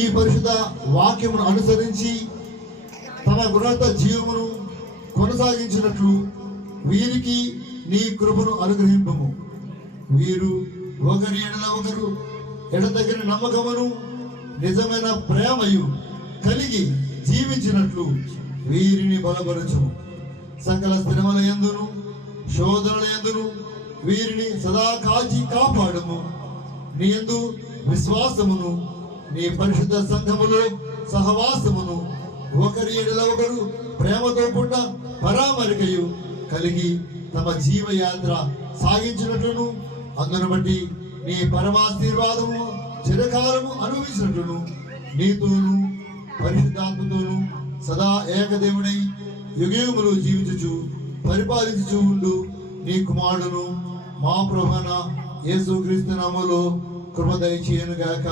ఈ పరిశుద్ధ వాక్యమును అనుసరించి తమ ఉన్నత జీవమును కొనసాగించినట్లు వీరికి నీ కృపను అనుగ్రహింపము. వీరు ఒకరి ఎడల ఒకరు ఎడతగిన నమ్మకమును నిజమైన ప్రేమయు కలిగి జీవించినట్లు వీరిని బలపరచుము. సకల స్థిరముల యందును శోధనల యందును వీరిని సదా కాచి కాపాడుము. నీ యందు విశ్వాసమును నీ పరిశుద్ధ సంఘములో సహవాసమును ఒకరి ఎడల ఒకరు ప్రేమతో కూడిన పరామరికయు కలిగి తమ జీవయాత్ర సాగించినట్లును అందును బట్టి నీ పరమాశీర్వాదము చిరకాలము అనుభవించినట్లును నీతోను పరిశుద్ధాత్మతోను సదా ఏకదేవుడై యుగయుగములు జీవించుచు పరిపాలించుచు ఉండు నీ కుమారుడును మా ప్రభువైన యేసుక్రీస్తు నామములో కృప దయచేయును గాక.